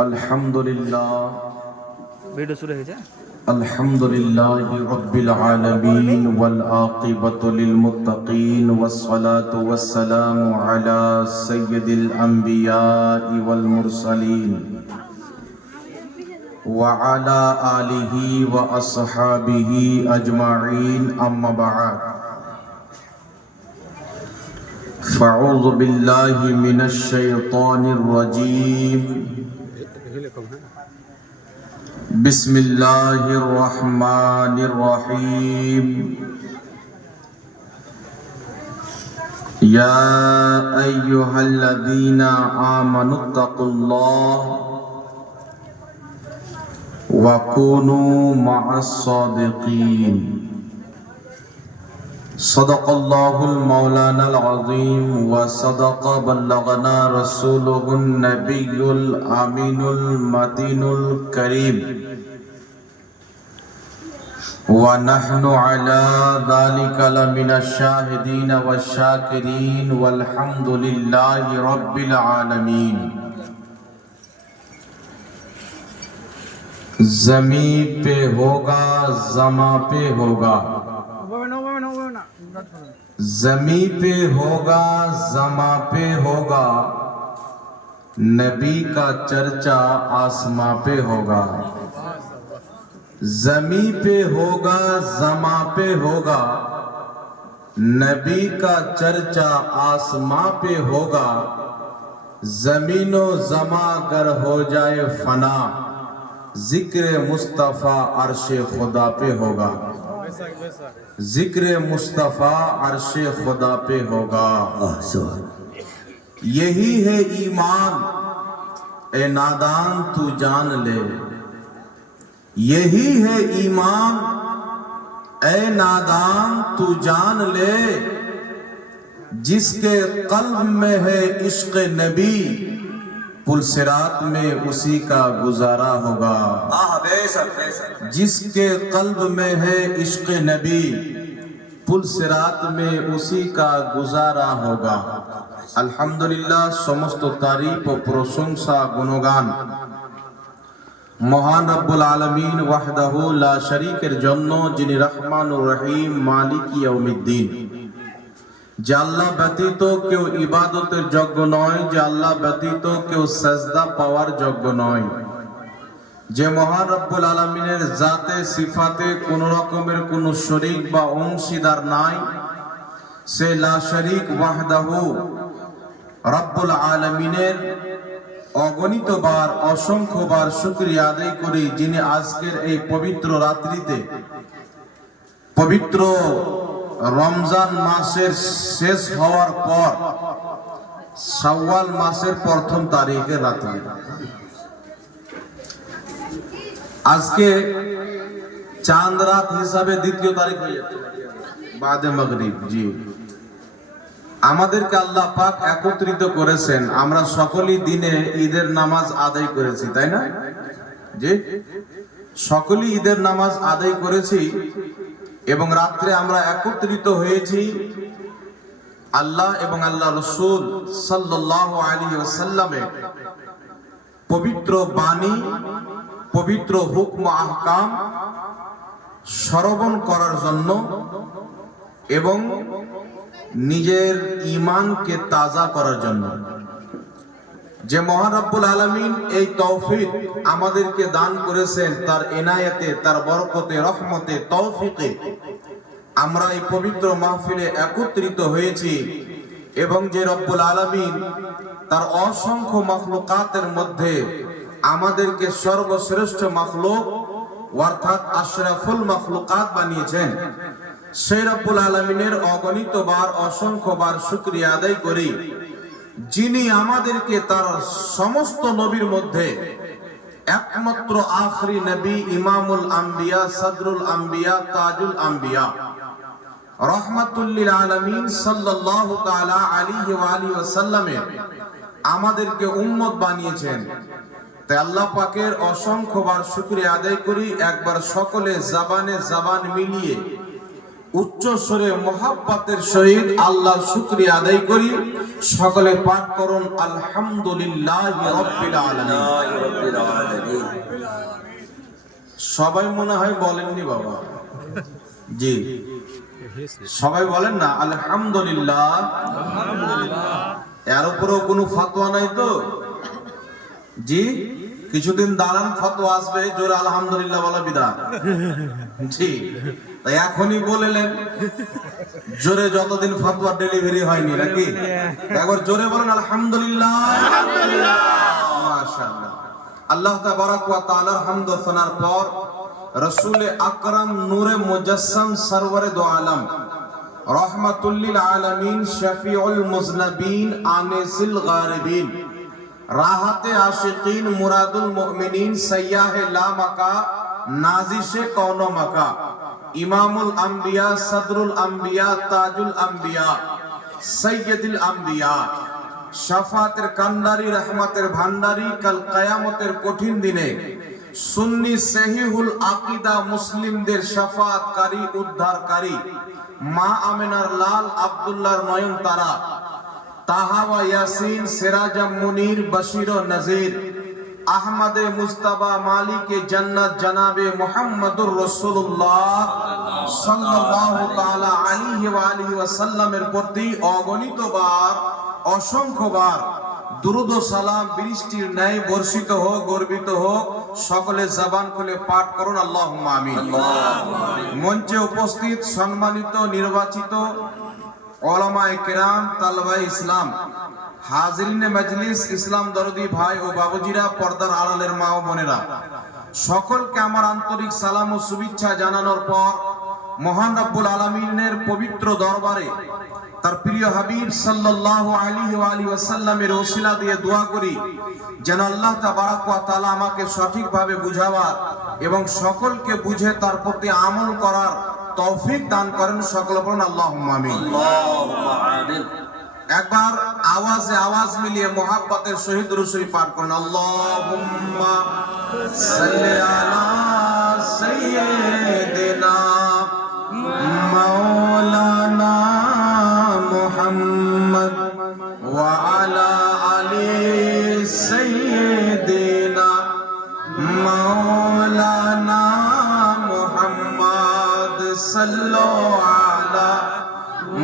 अल्हम्दुलिल्लाहि रब्बिल आलमीन वल आक़िबतु लिल मुत्तक़ीन वस्सलातु वस्सलामु अला सय्यिदिल अंबिया'i वल मुरसलीन व अला आलिहि व अस्हाबिहि अजमाईन अम्मा बअद फ़अऊज़ु बिल्लाहि मिनश शैतानिर रजीम बिस्मिल्लाहिर रहमानिर रहीम या अय्युहल्लज़ीना आमनुत्तक़ुल्लाह व कूनू मअस सादिक़ीन सदक़ल्लाहुल मौलानाल अज़ीम व सदक़ बल्लगना रसूलुहुन नबियुल अमीनुल मतीनुल करीम व नहनु अला ज़ालिका लमिनश शाहिदीन वश्शाकिरीन वल्हम्दुलिल्लाहि रब्बिल आलमीन। ज़मीं पे होगा, ज़मा पे होगा, ज़मीं पे होगा, ज़मा पे होगा, नबी का चर्चा आसमां पे होगा। ज़मीं पे होगा, ज़मा पे होगा, नबी का चर्चा आसमां पे होगा। ज़मीनो ज़मा अगर हो जाए फना, जिक्र मुस्तफ़ा अर्शे खुदा पे होगा। जिक्र मुस्तफ़ा अर्शे खुदा पे होगा। यही है ईमान, ए नादान तू जान ले। यही है ईमान, ए नादान तू जान ले। जिसके कल्ब में है इश्क़ नबी, पुलसिरात में उसी का गुजारा होगा। जिसके कल्ब में है इश्क़ नबी, पुलसिरात में उसी का गुजारा होगा। अल्हम्दुलिल्लाह, समस्त तारीफ व प्रशंसा गुणगान মহান রব্বুল আলামিন ওয়াহদাহু লা শরীকের জন্য, যিনি রহমানুর রহিম মালিক ইয়াউমিদ্দিন। যে আল্লাহ ব্যতীত কেউ ইবাদতের যোগ্য নয়, যে আল্লাহ ব্যতীত কেউ সাজদা পাওয়ার যোগ্য নয়, যে মহান রব্বুল আলামিনের জাতে সিফাতে কোন রকমের কোন শরীক বা অংশীদার নাই, সে লা শরীক ওয়াহদাহু রব্বুল আলামিনের অগণিত বার অসংখ্যবার শুকরিয়া আদায় করি, যিনি আজকের এই পবিত্র রাত্রিতে, পবিত্র রমজান মাসের শেষ হওয়ার পর শাওয়াল মাসের প্রথম তারিখে রাত্রি, আজকে চাঁদ রাত হিসাবে দ্বিতীয় তারিখ হয়ে যাচ্ছে বাদে মাগরিব। জি, আমাদেরকে আল্লাহ পাক একত্রিত করেছেন, আমরা সকলেই দিনে ঈদের নামাজ আদায় করেছি, তাই না? জি, সকলেই ঈদের নামাজ আদায় করেছি এবং রাত্রে আমরা একত্রিত হয়েছি আল্লাহ এবং আল্লাহ রাসূল সাল্লাল্লাহু আলাইহি ওয়াসাল্লামের পবিত্র বাণী, পবিত্র হুকম আহকাম শ্রবণ করার জন্য এবং নিজের ঈমানকে তাজা করার জন্য। যে মহান রব্বুল আলামিন এই তৌফিক আমাদেরকে দান করেছেন, তার এনায়েতে, তার বরকতে, রহমতে, তৌফিকে আমরা এই পবিত্র মাহফিলে একত্রিত হয়েছি। এবং যে রব্বুল আলামিন তার অসংখ্য মাখলুকাতের মধ্যে আমাদেরকে সর্বশ্রেষ্ঠ মাখলুক অর্থাৎ আশরাফুল মাখলুকাত বানিয়েছেন, সেই রব্বুল আলামিনের অগণিত বার অসংখ্য বার শুকরিয়া আদায় করি, যিনি আমাদেরকে তার সমস্ত নবীর মধ্যে একমাত্র আখরি নবী, ইমামুল আম্বিয়া, সদরুল আম্বিয়া, তাজুল আম্বিয়া, রহমাতুল লিল আলামিন সাল্লাল্লাহু তাআলা আলাইহি ওয়া আলিহি ওয়াসাল্লামের আমাদেরকে উম্মত বানিয়েছেন। তাই আল্লাহ পাকের অসংখ্য বার শুকরিয়া আদায় করি। একবার সকলে জবানে জবান মিলিয়ে উচ্চ স্বরে মোহাব্বতের সহিত আল্লাহর শুকরিয়া আদায় করি। সকলে পাঠ করুন আলহামদুলিল্লাহি রাব্বিল আলামিন। সবাই মনে হয় বলেননি বাবা। জি, সবাই বলেন না আলহামদুলিল্লাহ। এর উপরেও কোনো ফতোয়া নাই তো? জি, কিছুদিন দাঁড়ান, ফতোয়া আসবে, জোরে আলহামদুলিল্লাহ বলা বিদআত। জি, তাই এখনই বললেন জোরে, যতদিন ফতোয়া ডেলিভারি হয়নি নাকি। একবার জোরে বলেন আলহামদুলিল্লাহ। মাশাআল্লাহ। আল্লাহ তাবারক ওয়া তাআলার হামদ ও সানার পর রাসূল আকরাম নূরে মুজাসসাম সরওয়ারে দো আলম রহমাতুল লিল আলামিন শফিউল মুজনবিন আনিসিল গারিবিন রাহাতে আশিকিন মুরাদুল মুমিনিন সাইয়াহে লা মাকা নাজিশে কওনো মাকা ইমামুল আম্বিয়া সদরুল আম্বিয়া তাজুল আম্বিয়া সৈয়দুল আম্বিয়া শাফাতের কান্ডারি রহমতের ভান্ডারি কাল কিয়ামতের কঠিন দিনে সুন্নি সহিহুল আকীদা মুসলিমদের শাফাতকারী উদ্ধারকারী মা আমিনার লাল আব্দুল্লাহর নয়ন তারা তাহা ওয়া ইয়াসিন সিরাজাম মুনির বশীর ও নজির আহমদে মুস্তাফা মালিকে জান্নাত জনাবে মুহাম্মদুর রাসূলুল্লাহ সাল্লাল্লাহু তাআলা আলাইহি ওয়া আলিহি ওয়াসাল্লামের প্রতি অগণিতবার অসংখ্যবার দুরূদ ও সালাম বৃষ্টির ন্যায় বর্ষিত হোক, গর্বিত হোক। সকলে জবান খুলে পাঠ করুন আল্লাহুম্মা আমিন। মঞ্চে উপস্থিত সম্মানিত নির্বাচিত উলামায়ে কেরাম, তালবায়ে ইসলাম, হাজিরিনে মজলিস, ইসলাম দরদি ভাই ও বাবুজিরা, পর্দার আড়ালের মা ও বোনেরা, সকলকে আমার আন্তরিক সালাম ও শুভেচ্ছা জানানোর পর মহান রব্বুল আলামিনের পবিত্র দরবারে তার প্রিয় হাবিব সাল্লাল্লাহু আলাইহি ওয়া আলিহি ওয়াসাল্লামের ওসিলা দিয়ে দোয়া করি যেন আল্লাহ তাবারক ওয়া তাআলা আমাকে সঠিকভাবে বুঝাবার এবং সকলকে বুঝে তার প্রতি আমল করার তৌফিক দান করেন। সকলে বলেন আল্লাহুম্মা আমিন। একবার আওয়াজে আওয়াজ মিলিয়ে মোহাব্বতের সহিত রসুল পাঠ করুন আল্লাহুম্মা সাল্লি আলা সাইয়্যিদিনা মাওলানা মুহাম্মদ ওয়া আলা আলি সাইয়্যিদিনা মাওলানা মুহাম্মদ সাল্লাল্লাহু আলা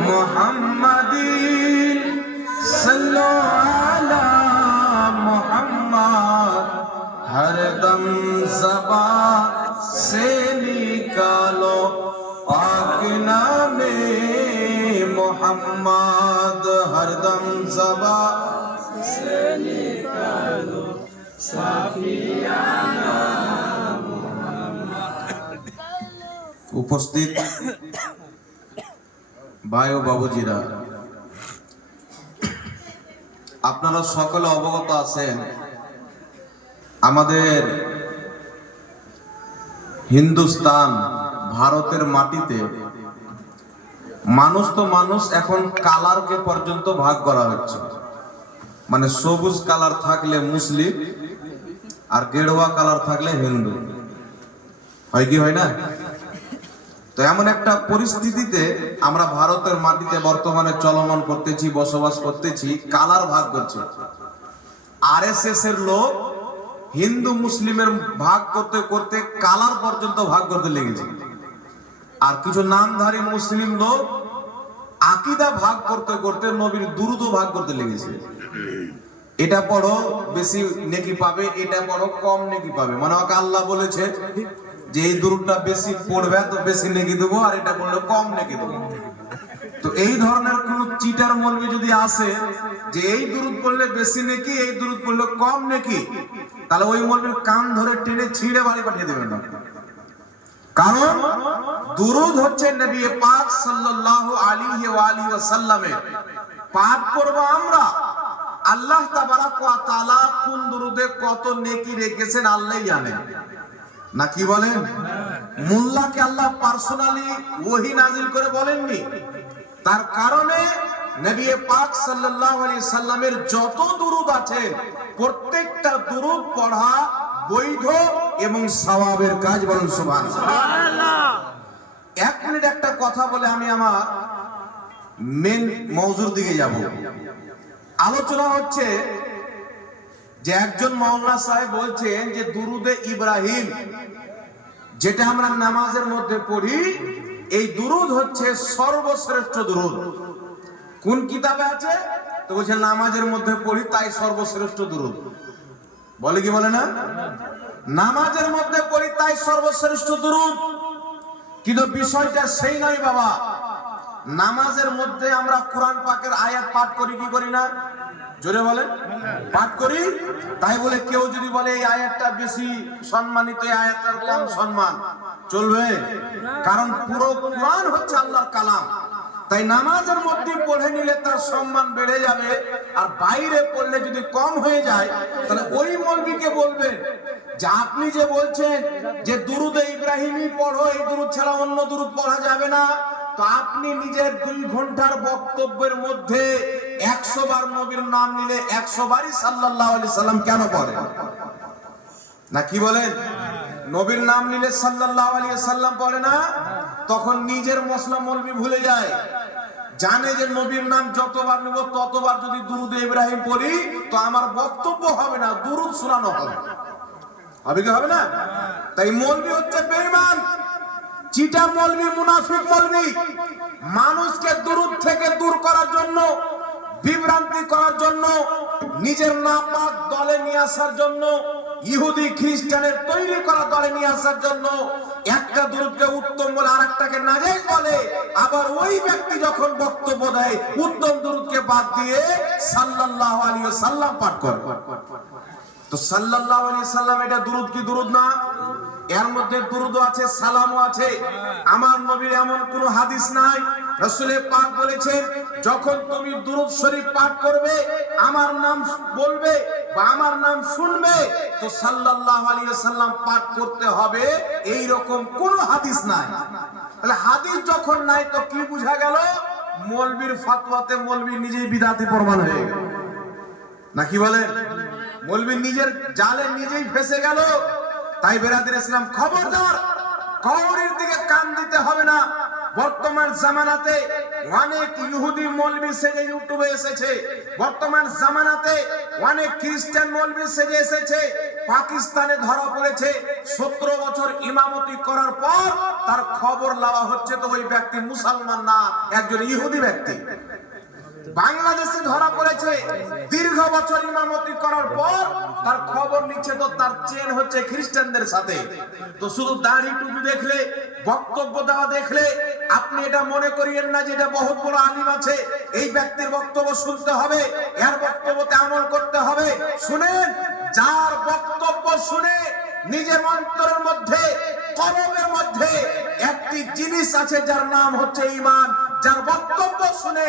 মুহাম্মাদিন সাল্লাল্লাহু আলা মুহাম্মদ হরদম ज़बान से निकालो पाक नामे मुहम्मद हरदम ज़बान से निकालो साफियाना मुहम्मद। उपस्थित ভাই ও বাবুজিরা, আপনারা সকলে অবগত আছেন আমাদের হিন্দুস্তান ভারতের মাটিতে মানুষ তো মানুষ এখন কালারকে পর্যন্ত ভাগ করা হচ্ছে। মানে সবুজ কালার থাকলে মুসলিম আর গেরুয়া কালার থাকলে হিন্দু, হয় কি হয় না? তো এমন একটা পরিস্থিতিতে আমরা ভারতের মাটিতে বর্তমানে চলমান করতেছি, বসবাস করতেছি, কালার ভাগ করছে। আরএসএস এর লোক হিন্দু মুসলিমের ভাগ করতে করতে কালার পর্যন্ত ভাগ করতে লেগেছে। আর কিছু নামধারী মুসলিম লোক আকীদা ভাগ করতে করতে নবীর দুরূদ ভাগ করতে লেগেছে। এটা পড়ো বেশি নেকি পাবে, এটা পড়ো কম নেকি পাবে। মানে আল্লাহ বলেছে যে এই দুরূদটা বেশি পড়বে তো বেশি নেকি দেবো, আর এটা পড়লে কম নেকি দেবো। তো এই ধরনের কোন চিটার মৌলবি যদি আসে যে এই দুরূদ পড়লে বেশি নেকি, এই দুরূদ পড়লে কম নেকি, তাহলে ওই মৌলবির কান ধরে টেনে ছিঁড়ে বাড়ি পাঠিয়ে দেবেন না। কারণ দুরূদ হচ্ছে নবী পাক সাল্লাল্লাহু আলাইহি ওয়া আলিহি ওয়াসাল্লামের। পাঠ করব আমরা। আল্লাহ তাবারক ওয়া তাআলা কোন দুরূদে কত নেকি রেখেছেন আল্লাহই জানেন। না কি বলেন? মোল্লাকে আল্লাহ পার্সোনালি ওহী নাযিল করে বলেননি। তার কারণে নবী পাক সাল্লাল্লাহু আলাইহি সাল্লামের যত দুরূদ আছে প্রত্যেকটা দুরূদ পড়া বৈধ এবং সওয়াবের কাজ। বলুন সুবহানাল্লাহ। এক মিনিট একটা কথা বলে আমি আমার মেন মওজুর দিকে যাব। আলোচনা হচ্ছে যে একজন মাওলানা সাহেব বলছেন যে দুরূদে ইব্রাহিম যেটা আমরা নামাজের মধ্যে পড়ি, এই দুরুদ হচ্ছে সর্বশ্রেষ্ঠ দুরুদ। কোন কিতাবে আছে? তো বলছে নামাজের মধ্যে পড়ি তাই সর্বশ্রেষ্ঠ দুরুদ। বলে কি বলে না? নামাজের মধ্যে পড়ি তাই সর্বশ্রেষ্ঠ দুরুদ। কিন্তু বিষয়টা সেই নয় বাবা। নামাজের মধ্যে আমরা কোরআন পাকের আয়াত পাঠ করি কি করি না? জোরে বলেন। পাঠ করি। তাই বলে কেউ যদি বলে এই আয়াতটা বেশি সম্মানিত, এই আয়াতটার কম সম্মান, চলবে? কারণ পুরো কোরআন হচ্ছে আল্লাহর কালাম। তাই নামাজের মধ্যে পড়ে নিলে তার সম্মান বেড়ে যাবে, আর বাইরে পড়লে যদি কম হয়ে যায় তাহলে ওই মৌলবীকে বলবেন যে আপনি যে বলছেন যে দুরুদে ইব্রাহিমী পড়ো, এই দুরুদ ছাড়া অন্য দুরুদ পড়া যাবে না, তো আপনি নিজের 2 ঘন্টার বক্তব্যের মধ্যে 100 বার নবীর নাম নিলে 100 বারই সাল্লাল্লাহু আলাইহি সাল্লাম কেন পড়েন না? কি বলেন? নবীর নাম নিলে সাল্লাল্লাহু আলাইহি সাল্লাম পড়ে না? তখন নিজের মসলা মৌলবী ভুলে যায়, জানে যে নবীর নাম যতবার নিব ততবার যদি দুরুদে ইব্রাহিম পড়ি তো আমার বক্তব্য হবে না, দুরুদ শোনানো হবে। হবে কি হবে না? তাই মৌলবী হচ্ছে বেঈমান, চিটা মৌলবী, মুনাফিক মৌলবী। মানুষকে দুরুদ থেকে দূর করার জন্য, বিভ্রান্তি করার জন্য, নিজের নাপাক দলে নিয়ে আসার জন্য, ইহুদি খ্রিস্টানের তৈরি করা দলে নিয়ে আসার জন্য একটা দুরুদকে উত্তম বলে আরেকটাকে নাজায়েজ বলে। আবার ওই ব্যক্তি যখন বক্তব্য দেয় উত্তম দুরুদকে বাদ দিয়ে সাল্লাল্লাহু আলাইহি সাল্লাম পাঠ করে। তো সাল্লাল্লাহু আলাইহি সাল্লাম এটা দুরুদ কি দুরুদ না? এর মধ্যে দুরুদও আছে, সালামও আছে। আমার নবীর এমন কোন হাদিস নাই। রাসূলে পাক বলেছেন যখন তুমি দুরুদ শরীফ পাঠ করবে, আমার নাম বলবে বা আমার নাম শুনবে, তো সাল্লাল্লাহু আলাইহি সাল্লাম পাঠ করতে হবে, এই রকম কোন হাদিস নাই। তাহলে হাদিস যখন নাই তো কি বোঝা গেল? মৌলবীর ফতোয়াতে মৌলবী নিজেই বিদআতি প্রমাণ হয়ে গেল। নাকি বলেন? মৌলবী নিজের জালে নিজেই ফেসে গেল। তাই বেরাদর ইসলাম, খবরদার, কওরের দিকে কান দিতে হবে না। বর্তমান জামানাতে অনেক ইহুদি মৌলবী সেজে ইউটিউবে এসেছে, বর্তমান জামানাতে অনেক খ্রিস্টান মৌলবী সেজে এসেছে। পাকিস্তানে ধরা পড়েছে 17 বছর ইমামতি করার পর তার খবর লাওয়া হচ্ছে তো ওই ব্যক্তি মুসলমান না, একজন ইহুদি ব্যক্তি। বাংলাদেশে ধরা পড়েছে দীর্ঘ বছর ইমামতি করার পর তার খবর নিচ্ছে তো তার চেন হচ্ছে খ্রিস্টানদের সাথে। তো শুধু দাড়ি টুপি দেখলে, বক্তব্য দেওয়া দেখলে আপনি এটা মনে করিয়েন না যে এটা বহুত বড় আলিম আছে, এই ব্যক্তির বক্তব্য শুনতে হবে, এর বক্তব্যতে আমল করতে হবে। শুনেন, যার বক্তব্য শুনে নিজের অন্তরের মধ্যে, কলবের মধ্যে একটি জিনিস আছে যার নাম হচ্ছে ঈমান, যার বক্তব্য শুনে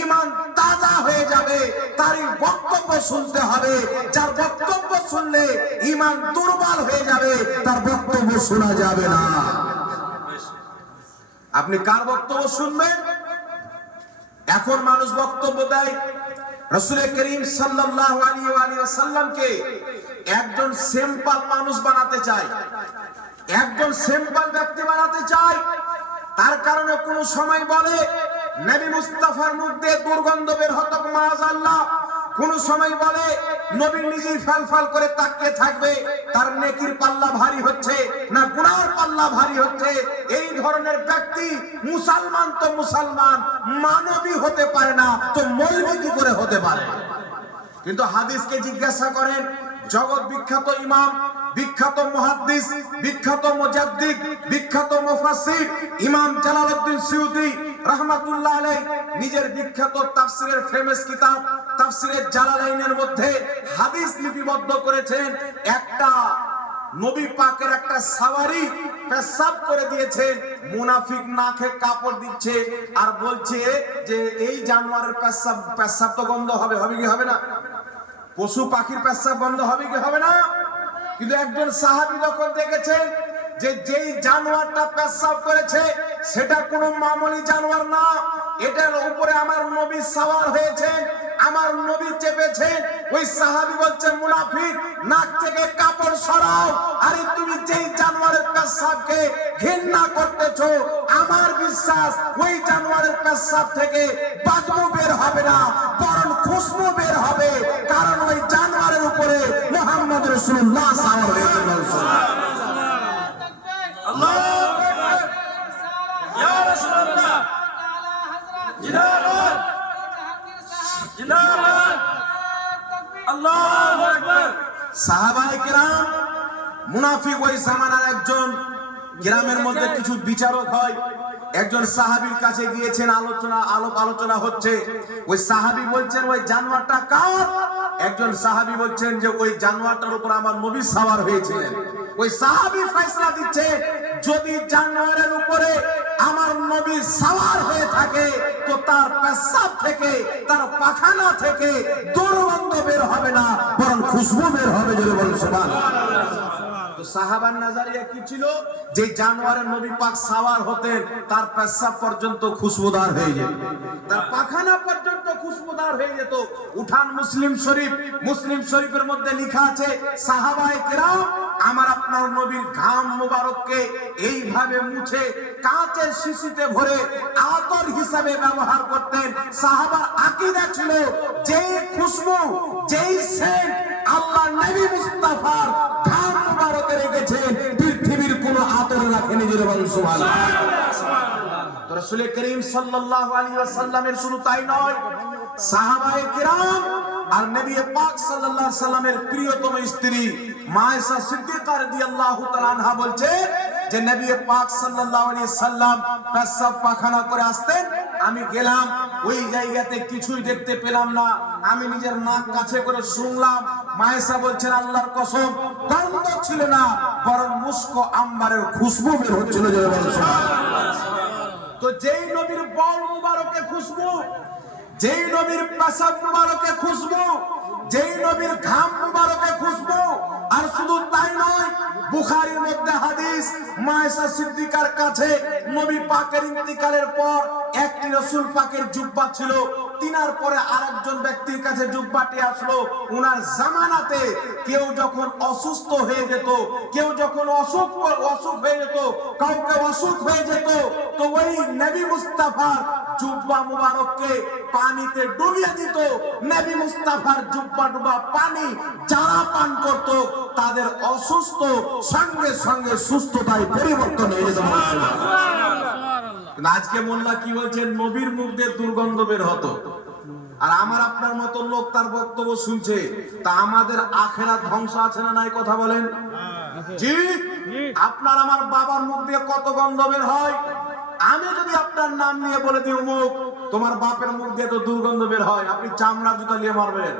ঈমান তাজা হয়ে যাবে তারই বক্তব্য শুনতে হবে। যার বক্তব্য শুনলে ঈমান দুর্বল হয়ে যাবে তার বক্তব্য শোনা যাবে না। আপনি কার বক্তব্য শুনবেন? এখন মানুষ বক্তব্য দেয় রাসূল করিম সাল্লাল্লাহু আলাইহি ওয়াসাল্লামকে একজন সিম্পল মানুষ বানাতে চায়, একজন সিম্পল ব্যক্তি বানাতে চায়। তার কারণে কোন সময় বলে নবী মুস্তাফার মুখ দিয়ে দুর্গন্ধ বের হতো মাআযাল্লাহ, কোন সময় বলে নবী নিজেই ফালফাল করে তাকিয়ে থাকবে, তার নেকির পাল্লা ভারী হচ্ছে না গুনার পাল্লা ভারী হচ্ছে। এই ধরনের ব্যক্তি মুসলমান তো মুসলমান, মানবী হতে পারে না, তো মৌলবী কি করে হতে পারে? কিন্তু হাদিসকে জিজ্ঞাসা করেন, জগৎ বিখ্যাত ইমাম, বিখ্যাত মুহাদ্দিস, বিখ্যাত মুজাদ্দিদ, বিখ্যাত মুফাসসির ইমাম জালালউদ্দিন সুয়ুতী রাহমাতুল্লাহ আলাইহি নিজের বিখ্যাত তাফসীরের ফেমাস কিতাব তাফসীরে জালালাইনের মধ্যে হাদিস লিপিবদ্ধ করেছেন। একটা নবী পাকের একটা সাওয়ারি পেশাব করে দিয়েছেন, মুনাফিক না খেয়ে কাপড় দিচ্ছে আর বলছে যে এই জানোয়ারের পেশাব তো গন্ধ হবে, হবে কি হবে না? পশু পাখির পেশাব গন্ধ হবে কি হবে না? কিন্তু একজন সাহাবী যখন দেখেছেন যে যেই জানোয়ারটা পেশাব করেছে সেটা কোনো মামুলি জানোয়ার না, এটার উপরে আমার নবী সওয়ার হয়েছেন, আমার নবী চেপেছেন, ওই সাহাবী বলছে মুনাফিক নাক থেকে কাপড় সরাও, আরে তুমি যেই জানোয়ারের পেশাবকে ঘৃণা করতেছো আমার বিশ্বাস ওই জানোয়ারের পেশাব থেকে বদবু বের হবে না, বরং খুশবু বের হবে, কারণ ওই জানোয়ারের উপরে মুহাম্মদ রাসূলুল্লাহ সাল্লাল্লাহু আলাইহি ওয়াসাল্লাম। আল্লাহু আকবার। সাহাবায়ে কেরাম মুনাফিক ওই জামানার একজন, গ্রামের মধ্যে কিছু বিচারক হয়, একজন সাহাবীর কাছে গিয়েছেন, আলোচনা হচ্ছে। ওই সাহাবী বলছেন ওই জানোয়ারটা কার? একজন সাহাবী বলছেন যে ওই জানোয়ারটার উপর আমার নবী সওয়ার হয়েছিলেন। ওই সাহাবী ফয়সালা দিচ্ছে যদি জানোয়ারের উপরে আমার নবী সওয়ার হয়ে থাকে তো তার পেশাব থেকে, তার পাখানা থেকে দুর্গন্ধ বের হবে না, বরং খুশবু বের হবে। জোরে বলুন সুবহানাল্লাহ। তো সাহাবার নাজারিয়া কি ছিল? যে জানোয়ারের নবী পাক সওয়ার হতেন তার পেশাব পর্যন্ত খুশবুদার হয়ে যেত, তার পাখানা পর্যন্ত খুশবুদার হয়ে যেত। উঠান মুসলিম শরীফ, মুসলিম শরীফের মধ্যে লেখা আছে সাহাবায়ে কেরাম আমার আপনার নবীর ঘাম মুবারককে এইভাবে মুছে কাঁচের শিশিতে ভরে আতর হিসাবে ব্যবহার করতেন। সাহাবার আকীদা ছিল যেই খুশবু, যেই সেন্ট আল্লাহ নবী মুস্তাফার ঘাম মুবারকে রেখেছেন পৃথিবীর কোনো আতর রাখেনি। জোরে বলুন সুবহানাল্লাহ। তো রাসূল করিম সাল্লাল্লাহু আলাইহি ওয়াসাল্লামের শুধু তাই নয়, সাহাবায়ে কিরাম আর নবী পাক সাল্লাল্লাহু আলাইহি ওয়াসাল্লামের প্রিয়তম স্ত্রী মা আয়েশা সিদ্দিকা রাদিয়াল্লাহু তাআলা আনহা বলছে যে নবী পাক সাল্লাল্লাহু আলাইহি ওয়াসাল্লাম পেশাব পায়খানা করে আসতেন, আমি গেলাম ওই জায়গাতে কিছুই দেখতে পেলাম না, আমি নিজের নাক কাছে করে শুনলাম। মা আয়েশা বলছেন আল্লাহর কসম গন্ধ ছিল না, বরং মুস্ক আম্বারের খুশবু বের হচ্ছিল। জোরে বলুন সুবহানাল্লাহ। তো যেই নবীর বল মুবারকে খুশবু, যেই নবীর পেশাব মুবারকে খুশবু, যেই নবীর ঘাম মুবারকে খুশবু, আর শুধু তাই নয়, বুখারীর মধ্যে হাদিস মা আয়েশা সিদ্দিকার কাছে নবী পাকের ইন্তিকালের পর একটি রাসূল পাকের জুব্বা ছিল, তিনার পরে আরেকজন ব্যক্তির কাছে জুব্বাটি আসলো। উনার জামানাতে কেউ যখন অসুস্থ হয়ে যেত, কেউ যখন অসুখ হয়ে যেত, কাউকে অসুখ হয়ে যেত, তো ওই নবী মুস্তাফার জুব্বা মুবারককে পানিতে ডুবিয়ে দিত। নবী মুস্তাফার জুব্বা ডুবা পানি যারা পান করত তাদের অসুস্থ সঙ্গে সঙ্গে সুস্থতায় পরিবর্তন হয়ে যেত। আজকে মোল্লা কি বলছেন? নবীর মুখ দিয়ে দুর্গন্ধ বের হতো, আর আমার আপনার মতো লোক তার বক্তব্য শুনছে, তা আমাদের আখেরাত ধ্বংস আছে না নাই? কথা বলেন। জি, আপনার আমার বাবার মুখ দিয়ে কত গন্ধ বের হয়। আমি যদি আপনার নাম নিয়ে বলে দিই মুখ, তোমার বাপের মুখ দিয়ে তো দুর্গন্ধ বের হয়, আপনি চামড়া জুতা নিয়ে মারবেন,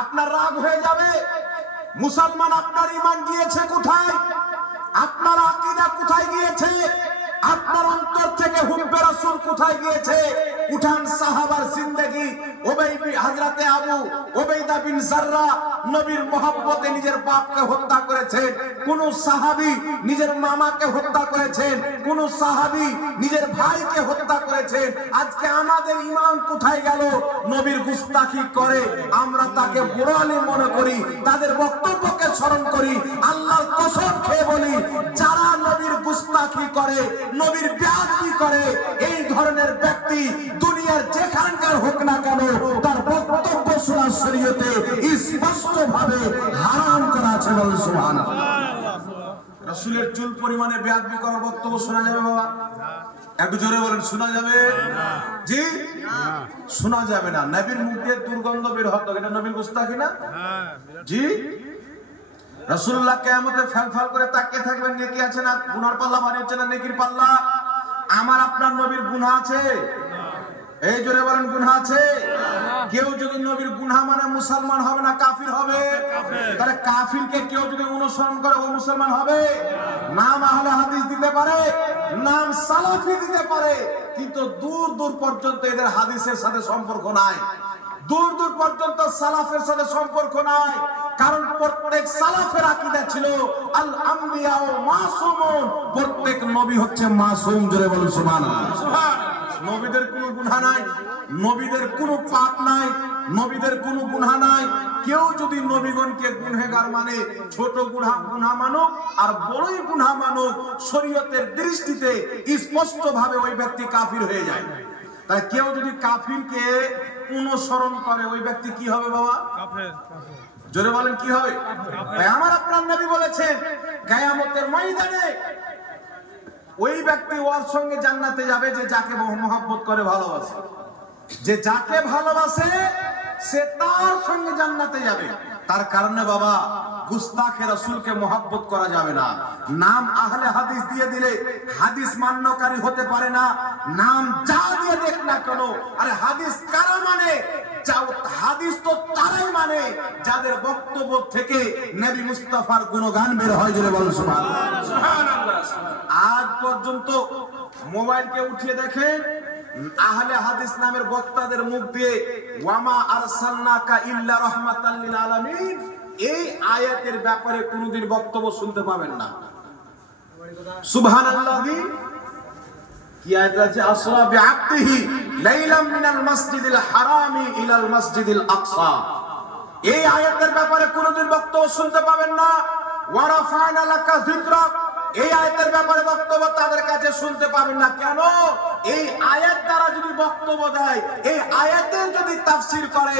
আপনার রাগ হয়ে যাবে। মুসলমান আপনার ঈমান গিয়েছে কোথায়? আপনার আকীদা কোথায় গিয়েছে? আপনার অন্তর থেকে হুব্বে রাসূল কোথায় গিয়েছে? উঠান সাহাবার জিন্দেগি। হযরতে আবু উবাইদা বিন জাররা নবীর মহব্বতে নিজের বাপকে হত্যা করেছেন, কোন সাহাবী নিজের মামাকে হত্যা করেছেন, কোন সাহাবী নিজের ভাইকে হত্যা করেছেন। আজকে আমাদের ঈমান কোথায় গেল? নবীর গুস্তাখি করে আমরা তাকে বড় আলেম মনে করি, তাদের বক্তব্যকে স্মরণ করি। আল্লাহর কসম খেয়ে বলি, যারা নবীর গুস্তাখি করে, নবীর বেয়াদবি করে, এই ধরনের ব্যক্তি দুনিয়ার যেখানকার হোক না কেন তার বক্তব্য শোনা শরীয়তে স্পষ্টভাবে হারাম করা আছে। বলেন সুবহানাল্লাহ। রাসূলের চুল পরিমাণে বেয়াদবি করার বক্তব্য শোনা যাবে বাবা? একটু জোরে বলেন, শোনা যাবে? জি, শোনা যাবে না। নবীর মুখ দিয়ে দুর্গন্ধ বের হতো, এটা নবীর গুস্তাখি না? জি। রাসূলুল্লাহ কিয়ামতে ফাল করে তাকিয়ে থাকবেন, নেকি আছে না? গুনার পাল্লা বানিয়েছে না নেকির পাল্লা? আমার আপনার নবীর গুনাহ আছে? এই জোরে বলেন, গুনাহ আছে? কেউ যদি নবীর গুনাহ মানে মুসলমান হবে না কাফির হবে? তাহলে কাফিরকে কেউ যদি অনুসরণ করে ও মুসলমান হবে? নাম আহলে হাদিস দিতে পারে, নাম সালাফি দিতে পারে, কিন্তু দূর দূর পর্যন্ত এদের হাদিসের সাথে সম্পর্ক নাই, দূর দূর পর্যন্ত সালাফের সাথে সম্পর্ক নাই। কারণ প্রত্যেক সালাফের আকীদা ছিল আল আম্বিয়া মাসুমুন, প্রত্যেক নবী হচ্ছে মাসুম। জোরে বলুন সুবহানাল্লাহ। নবীদের কোনো গুনাহ নাই, নবীদের কোনো পাপ নাই, নবীদের কোনো গুনাহ নাই। কেউ যদি নবীগণকে গুনহেগার মানে, ছোট গুনাহ মানুক আর বড়ই গুনাহ মানুক, শরীয়তের দৃষ্টিতে স্পষ্ট ভাবে ওই ব্যক্তি কাফির হয়ে যায়। তাই কেউ যদি কাফিরকে অনুসরণ করে ওই ব্যক্তি কি হবে বাবা? কাফের। জোরে বলেন, কি হবে? তাই আমার আপনার নবী বলেছেন কিয়ামতের ময়দানে ওই ব্যক্তি ওর সঙ্গে জান্নাতে যাবে যে যাকে মহব্বত করে, ভালোবাসে। যে যাকে ভালোবাসে সে তার সঙ্গে জান্নাতে যাবে। তার কারণে বাবা গুস্তাখে রাসূলকে মহব্বত করা যাবে না। নাম আহলে হাদিস দিয়ে দিলে হাদিস মান্যকারী হতে পারে না। নাম যা দিয়ে দেখ না কেন, আরে হাদিস কারা মানে? হাদিস তো তারাই মানে যাদের বক্তব্য থেকে নবী মুস্তাফার গুণগান বের হয়। জোরে বলুন সুবহানাল্লাহ। আজ পর্যন্ত মোবাইলকে উঠিয়ে দেখেন, আহলে হাদিস নামের বক্তাদের মুখ দিয়ে ওয়ামা আরসালনাকা ইল্লা রাহমাতাল লিল আলামিন এই আয়াতের ব্যাপারে কোনদিন বক্তব্য শুনতে পাবেন না। সুবহানাল্লাহি কি আয়াত আছে? আসরা বিআবদিহি লাইলাম মিনাল মাসজিদিল হারামি ইলাল মাসজিদিল আকসা। এই আয়াতের ব্যাপারে কোনদিন বক্তব্য শুনতে পাবেন না। ওয়া রাফা'না লাকা যিকরাক এই আয়াতের ব্যাপারে বক্তব্য তাদের কাছে শুনতে পাবেন না। কেন? এই আয়াত দ্বারা যদি বক্তব্য দেয়, এই আয়াতের যদি তাফসীর করে,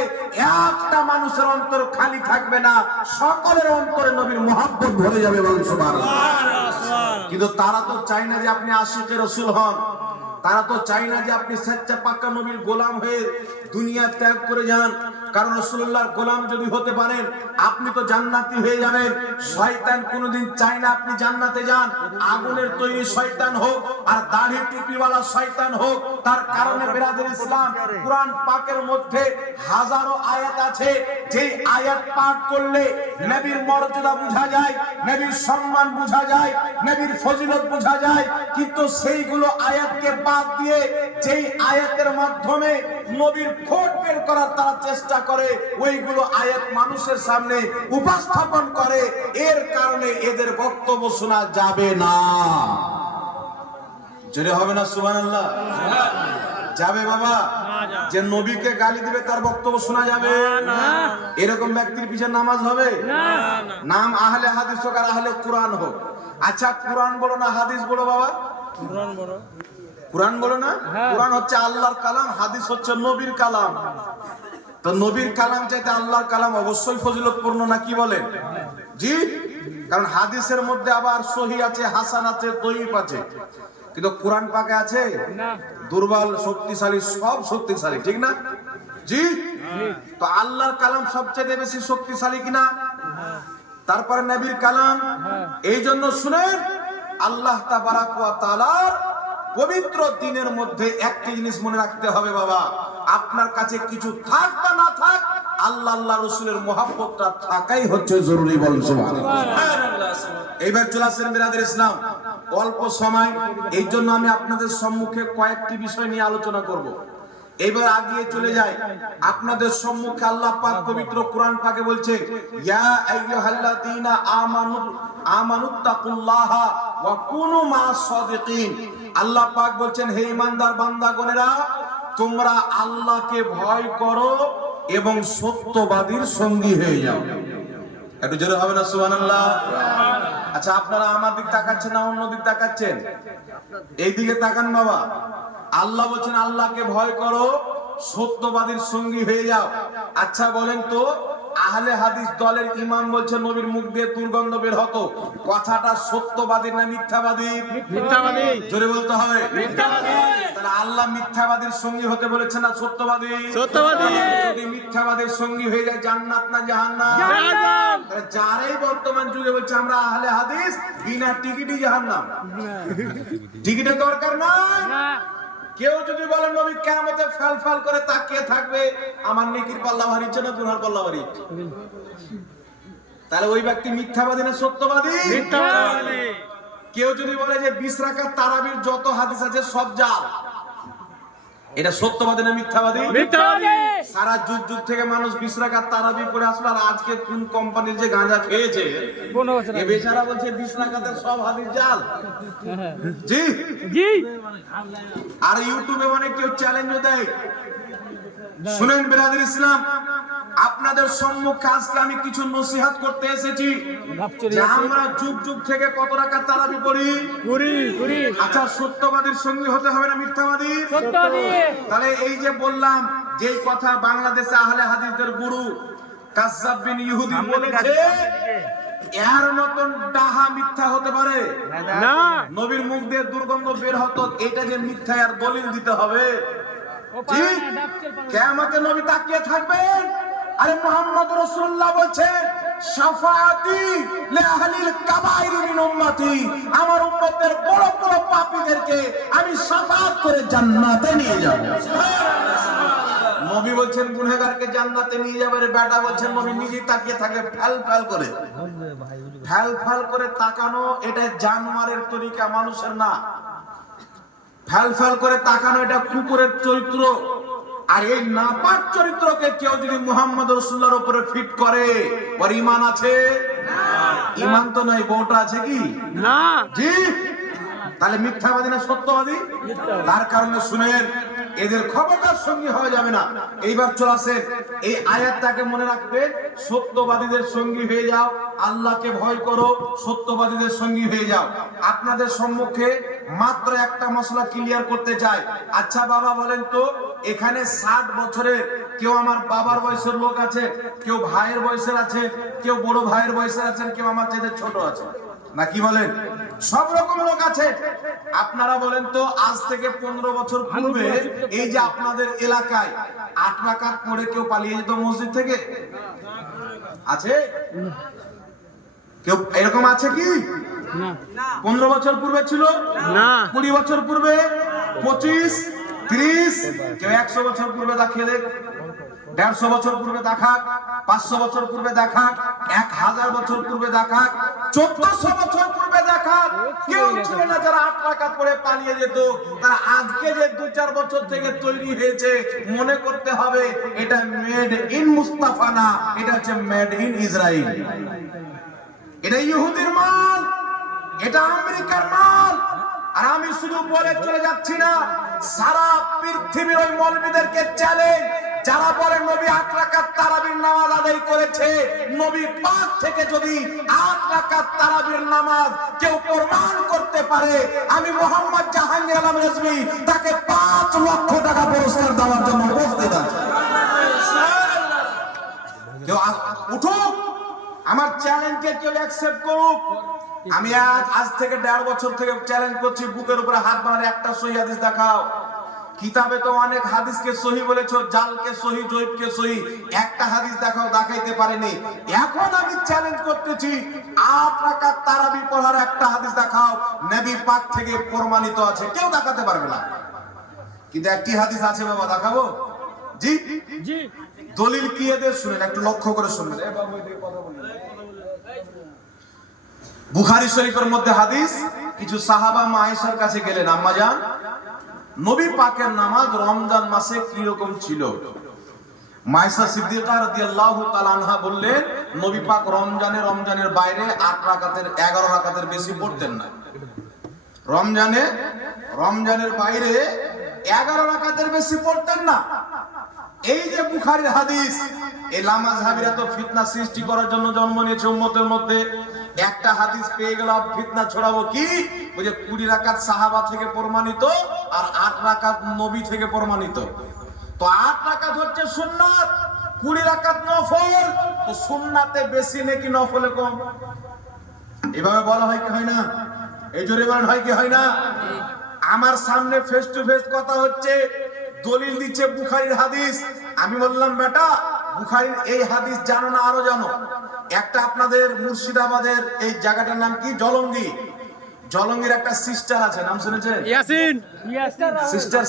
একটা মানুষের অন্তর খালি থাকবে না, সকলের অন্তরে নবীর মহব্বত ভরে যাবে। বলুন সুবহানাল্লাহ। কিন্তু তারা তো চায় না যে আপনি আশিকে রাসূল হন। তারা তো চায় না যে আপনি সচ্চা পাক্কা নবীর গোলাম হয়ে দুনিয়া ত্যাগ করে যান। কারণ রাসূলুল্লাহর গোলাম যদি হতে পারেন আপনি তো জান্নাতি হয়ে যাবেন। শয়তান কোনোদিন চায় না আপনি জান্নাতে যান। আগুনের তৈরি শয়তান হোক আর দাড়ি টুপিওয়ালা শয়তান হোক, তার কারণে বিরাদর ইসলাম কুরআন পাকের মধ্যে হাজারো আয়াত আছে, যেই আয়াত পাঠ করলে নবীর মর্যাদা বোঝা যায়, নবীর সম্মান বোঝা যায়, নবীর ফজিলত বোঝা যায়। কিন্তু সেইগুলো আয়াতকে বাদ দিয়ে যেই আয়াতের মাধ্যমে নবীর খোঁজ বের করার তারা চেষ্টা করে, ওইগুলো আয়াত মানুষের সামনে উপস্থাপন করে। এর কারণে এদের বক্তব্য শোনা যাবে না। জোরে হবে না সুবহানাল্লাহ? যাবে বাবা? যে নবীকে গালি দিবে তার বক্তব্য শোনা যাবে না। এরকম ব্যক্তির পিছনে নামাজ হবে না। নাম আহলে হাদিস হোক আর আহলে কোরআন হোক। আচ্ছা কোরআন বলো না হাদিস বলো বাবা? কোরআন বলো। কোরআন বলো না? কোরআন হচ্ছে আল্লাহর কালাম, হাদিস হচ্ছে নবীর কালাম। তো নবীর কালাম চাইতে আল্লাহর কালাম অবশ্যই ফজিলতপূর্ণ, না কি বলেন? জি। কারণ হাদিসের মধ্যে আবার সহিহ আছে, হাসান আছে, দঈফ আছে, কিন্তু কোরআন পাকে আছে দুর্বল, শক্তিশালী, সব শক্তিশালী, ঠিক না? জি। তো আল্লাহর কালাম সবচেয়ে বেশি শক্তিশালী কিনা? তারপরে নবীর কালাম। এই জন্য শুনেন, আল্লাহ তাবারাক ওয়া তাআলার পবিত্র দিনের মধ্যে একটি জিনিস মনে রাখতে হবে বাবা, আপনার কাছে কিছু থাক বা না থাক, আল্লাহ আল্লাহ রাসূলের মহব্বতটা থাকাই হচ্ছে জরুরি। বলুন সুবহানাল্লাহ। এইবার চলে আসেন বিরাদর ইসলাম, অল্প সময়, এই জন্য আমি আপনাদের সম্মুখে কয়েকটি বিষয় নিয়ে আলোচনা করব। এবার আগিয়ে চলে যাই আপনাদের সম্মুখে। আল্লাহ পাক পবিত্র কোরআন পাকে বলছে, ইয়া আইয়ুহাল্লাযীনা আমানুত্তাকুল্লাহা ওয়া কুনু মা'আস সাদিকিন। আল্লাহ পাক বলছেন, হে ঈমানদার বান্দাগণেরা, তোমরা আল্লাহকে ভয় করো এবং সত্যবাদীর সঙ্গী হয়ে যাও। একটু জোরে হবে না সুবহানাল্লাহ? আচ্ছা আপনারা আমার দিক তাকাচ্ছেন না অন্য দিক তাকাচ্ছেন? এই দিকে তাকান বাবা। আল্লাহ বলছেন আল্লাহকে ভয় করো, সত্যবাদীর সঙ্গী হয়ে যাও। আচ্ছা বলেন তো, আহলে হাদিস দলের ইমাম বলছে নবীর মুখ দিয়ে দুর্গন্ধ বের হতো, কথাটা সত্যবাদী না মিথ্যাবাদী? মিথ্যাবাদী। জোরে বলতে হবে মিথ্যাবাদী। তাহলে আল্লাহ মিথ্যাবাদীর সঙ্গী হতে বলেছেন না সত্যবাদী? সত্যবাদী। যদি মিথ্যাবাদীর সঙ্গী হয়ে যায় জান্নাত না জাহান্নাম? জাহান্নাম। তাহলে যারাই বর্তমান যুগে বলছে আমরা আহলে হাদিস, বিনা টিকিটই জাহান্নাম। টিকিটের দরকার নাই। কেউ যদি বলে নবী কিয়ামতে ফাল করে তাকিয়ে থাকবে, আমার নেকির পাল্লা ভারী না গুনার পাল্লা ভারী, তাহলে ওই ব্যক্তি মিথ্যাবাদী না সত্যবাদী? মিথ্যাবাদী। কেউ যদি বলে যে 20 রাকাত তারাবির যত হাদিস আছে সব জাল, এটা সত্যবাদী না মিথ্যাবাদী? মিথ্যাবাদী। সারা যুগ থেকে মানুষ 20 রাকাত তারাবি পড়ে আসলো, আর আজকে কোন কোম্পানির যে গাঁজা খেয়েছে এ বেচারা বলছে 20 রাকাতের সব হাদিস জাল। জি জি। আর ইউটিউবে অনেক কেউ চ্যালেঞ্জও দেয়। শুনেন বিরাদর ইসলাম, আপনাদের সম্মুখে আজকে আমি কিছু নসিহত করতে এসেছি যে আমরা যুগ থেকে কত রাকাত তারাবি পড়ি? আচ্ছা সত্যবাদীর সঙ্গী হতে হবে না মিথ্যাবাদী? সত্যবাদী। তাহলে এই যে বললাম, যে কথা বাংলাদেশে আহলে হাদিসদের গুরু কাজ্জাব বিন ইহুদি বলেছে, এর মতন ডাহা মিথ্যা হতে পারে না। নবীর মুখ দিয়ে দুর্গন্ধ বের হতো, এটা যে মিথ্যা আর দলিল দিতে হবে, কিয়ামতে নবী তাকিয়ে থাকবেন। আরে মুহাম্মদ রাসূলুল্লাহ বলছেন শাফাআতি লি আহলিল কাবাইর মিন উম্মতি, আমার উম্মতের বড় বড় পাপীদেরকে আমি শাফাআত করে জান্নাতে নিয়ে যাব। নবী বলছেন গুনাহগারকে জান্নাতে নিয়ে যাবে। বেটা বলছেন নবী নিজে তাকিয়ে থাকে ফ্যাল ফ্যাল করে। ফ্যাল ফ্যাল করে তাকানো এটা জানোয়ারের তরিকা, মানুষের না। ফ্যাল ফ্যাল করে তাকানো এটা কুকুরের চরিত্র। আর এই নাপাক চরিত্রকে কেউ যদি মুহাম্মদ রাসূলুল্লাহর উপরে ফিট করে, ওর ঈমান আছে? ঈমান তো নাই, বউটা আছে কি না? জি। তাহলে মিথ্যাবাদী না সত্যবাদী? তার কারণে শুনেন, এদের খবরদার সঙ্গী হওয়া যাবে না। এইবার চলে আসেন, এই আয়াতটাকে মনে রাখবেন, সত্যবাদীদের সঙ্গী হয়ে যাও, আল্লাহকে ভয় করো, সত্যবাদীদের সঙ্গী হয়ে যাও। আপনাদের সম্মুখে মাত্র একটা মশলা ক্লিয়ার করতে চাই। আচ্ছা বাবা বলেন তো, এখানে 60 বছরের কেউ আমার বাবার বয়সের লোক আছে, কেউ ভাইয়ের বয়সের আছে, কেউ বড় ভাইয়ের বয়সের আছেন, কেউ আমার চাইতে ছোট আছে, না কি বলেন? সব রকম লোক আছে। আপনারা বলেন তো, আজ থেকে 15 বছর পূর্বে এই যে আপনাদের এলাকায় 8 রাকাত পড়ে কেউ পালিয়ে যেত মসজিদ থেকে? আছে কেউ এরকম? আছে কি? 15 বছর পূর্বে ছিল না, 20 বছর পূর্বে, 25, 30, কেউ 100 বছর পূর্বে দেখিয়ে দেখ, 150 বছর পূর্বে দেখা, 500 বছর পূর্বে দেখা, 1000 বছর পূর্বে দেখা, 1400 বছর পূর্বে দেখা। কেউ ছিল না যারা 8 রাকাত পড়ে পালিয়ে যেত। তারা আজকে যে 2-4 বছর থেকে তৈরি হয়েছে, মনে করতে হবে এটা মেড ইন মুস্তাফা না, এটা হচ্ছে মেড ইন ইসরায়েল। এটা ইহুদির মাল, এটা আমেরিকার মাল। আর আমি শুধু বলে চলে যাচ্ছি না, সারা পৃথিবীর ওই মৌলবীদেরকে চ্যালেঞ্জ, যারা বলে নবী 8 রাকাত তারাবির নামাজ আদায় করেছে, নবী পাক থেকে যদি 8 রাকাত তারাবির নামাজ কেউ প্রমাণ করতে পারে, আমি মোহাম্মদ জাহাঙ্গীর আলম রেজভী তাকে 5 লক্ষ টাকা পুরস্কার দেওয়ার জন্য প্রস্তুত আছি। কেউ উঠুক, আমার চ্যালেঞ্জকে কেউ অ্যাকসেপ্ট করুক। আমি আজ থেকে 1.5 বছর থেকে চ্যালেঞ্জ করছি, বুকের উপরে হাত বানার একটা সহি হাদিস দেখাও। কিতাবে তো অনেক হাদিসকে সহি বলেছো, জালকে সহি, জয়ীবকে সহি, একটা হাদিস দেখাও, দেখাইতে পারেনি। এখন আমি চ্যালেঞ্জ করতেছি, 8 রাকাত তারাবি পড়ার একটা হাদিস দেখাও, নবী পাক থেকে প্রমাণিত আছে। কেউ দেখাতে পারবে না, কিন্তু একটি হাদিস আছে বাবা, দেখাবো। জি জি। দলিল কি এদের শুনেন, একটু লক্ষ্য করে শুনবেন। এ বাবু এদিকে কথা বলুন। বুখারী শরীফের মধ্যে হাদিস, কিছু সাহাবা মা আয়েশার কাছে গেলেন, আম্মা জান, নবী পাকের নামাজ রমজান মাসে কি রকম ছিল? মা আয়েশা সিদ্দিকা রাদিয়াল্লাহু তাআলা আনহা বললেন, নবী পাক রমজানের বাইরে 8 রাকাতের 11 রাকাতের বেশি পড়তেন না। রমজানের বাইরে 11 রাকাতের বেশি পড়তেন না। এই যে বুখারীর হাদিস, এই লামাযহাবিরা তো ফিতনা সৃষ্টি করার জন্য জন্ম নিয়েছে উম্মতের মধ্যে। একটা হাদিস পেয়ে গেল, ফিতনা ছড়াবো কি? ওই যে 20 রাকাত সাহাবা থেকে প্রমাণিত আর 8 রাকাত নবী থেকে প্রমাণিত। তো 8 রাকাত হচ্ছে সুন্নাত, 20 রাকাত নফল। তো সুন্নাতে বেশি নাকি নফলে কম? এভাবে বলা হয় কি হয় না? এই জোরে বলেন, হয় কি হয় না? আমার সামনে ফেস টু ফেস কথা হচ্ছে, দলিল দিচ্ছে বুখারীর হাদিস। আমি বললাম, বেটা বুখারীর এই হাদিস জানো না আরো জানো? একটা আপনাদের মুর্শিদাবাদের এই জায়গাটার নাম কি? জলঙ্গি। জলঙ্গির একটা সিস্টার আছে, নাম শুনেছেন? ইয়াসিন। সিস্টার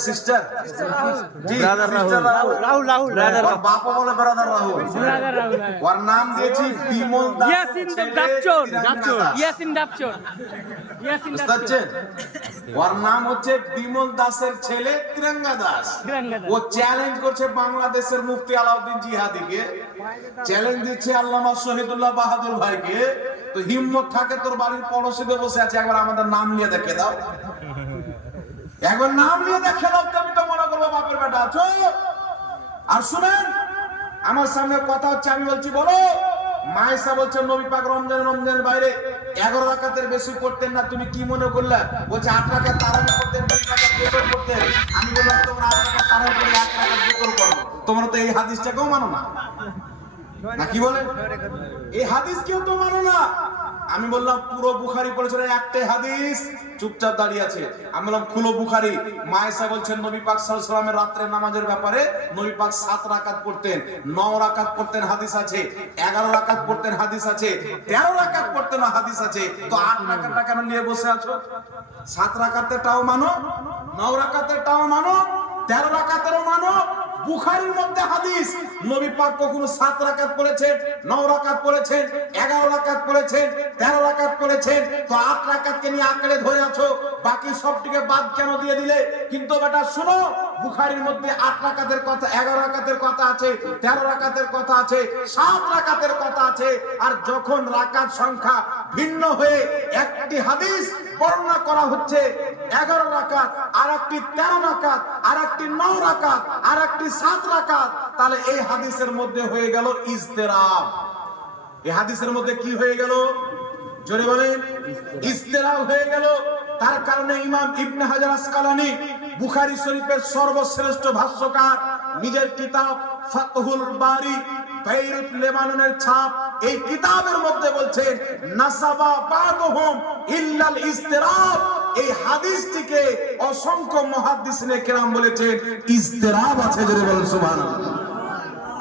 জি, ব্রাদার রাহুল। ওর বাবা বলে ব্রাদার রাহুল। ওর নাম দিয়েছি বিমল দাস। ইয়াসিন দাপচর। ওর নাম হচ্ছে বিমল দাসের ছেলে তিরঙ্গা দাস। ও চ্যালেঞ্জ করছে বাংলাদেশের মুফতি আলাউদ্দিন জিহাদিকে, চ্যালেঞ্জ দিচ্ছে আল্লামা শহীদুল্লাহ বাহাদুর ভাইকে। তো হিম্মত থাকে তোর বাড়ির পড়োশিতে বসে আছে, একবার আমাদের নাম নিয়ে দেখে দাও, একবার নাম নিয়ে দেখে দাও, তুমি তো মনে করবো বাপের বেটা আছো। আর শুনেন, আমার সামনে কথা হচ্ছে, আমি বলছি বলো। মা আয়েশা বলছেন নবী পাক রমজানের বাইরে 11 রাকাতের বেশি পড়তেন না। তুমি কি মনে করলে? বলছে 8 রাকাত তারাবি পড়তেন, 2 রাকাত বিতর করতেন। আমি বললাম, তোমরা 8 রাকাত তারাবি পড়ে 1 রাকাত বিতর করো, তোমরা তো এই হাদিসটাকেও মানো না, না কি বলে? এই হাদিস কেউ তো মানো না। আমি বললাম পুরো বুখারী পড়েছেন একটাই হাদিস, চুপচাপ দাঁড়িয়ে আছে। আমি বললাম খুলো বুখারী। মায়েশা বলছেন নবী পাক সাল্লাল্লাহু আলাইহি ওয়াসাল্লামের রাতের নামাজের ব্যাপারে নবী পাক 7 রাকাত পড়তেন, 9 রাকাত পড়তেন হাদিস আছে, 11 রাকাত পড়তেন হাদিস আছে, 13 রাকাত পড়তেন হাদিস আছে। তো 8 রাকাতটা কেন নিয়ে বসে আছো? 7 রাকাতেরটাও মানো, 9 রাকাতেরটাও মানো, 13 রাকাতেরও মানো। বুখারীর মধ্যে হাদিস নবী পাক কখনো 7 রাকাত পড়েছেন, 9 রাকাত পড়েছেন, 11 রাকাত পড়েছেন, 13 রাকাত পড়েছেন। তো 8 রাকাতকে নিয়ে আঁকড়ে ধরে আছো, বাকি সবটিকে বাদ কেন দিয়ে দিলে? কিন্তু বেটা শুনো, বুখারীর মধ্যে 8 রাকাতের কথা, 11 রাকাতের কথা আছে, 13 রাকাতের কথা আছে, 7 রাকাতের কথা আছে। আর যখন রাকাত সংখ্যা ভিন্ন হয়ে একটি হাদিস বর্ণনা করা হচ্ছে 11 রাকাত, আর একটি 13 রাকাত, আর একটি 9 রাকাত, আর একটি 7 রাকাত, তাহলে এই হাদিসের মধ্যে হয়ে গেল ইজতিরাব। এই হাদিসের মধ্যে কি হয়ে গেল? জোরে বলেন, ইজতিরাব হয়ে গেল। তার কারণে ইমাম ইবনে হাজার আসকালানী, বুখারী শরীফের সর্বশ্রেষ্ঠ ভাষ্যকার, নিজের কিতাব ফাতহুল বারী, বেইরুত লেবাননের ছাপ, এই কিতাবের মধ্যে বলছেন নাসাবা বাদহুম ইল্লাল ইজতিরাব। এই হাদিসটিকে অসংখ্য মুহাদ্দিসিনে কেরাম বলেছেন ইজতিরাব আছে। জোরে বলেন সুবহানাল্লাহ।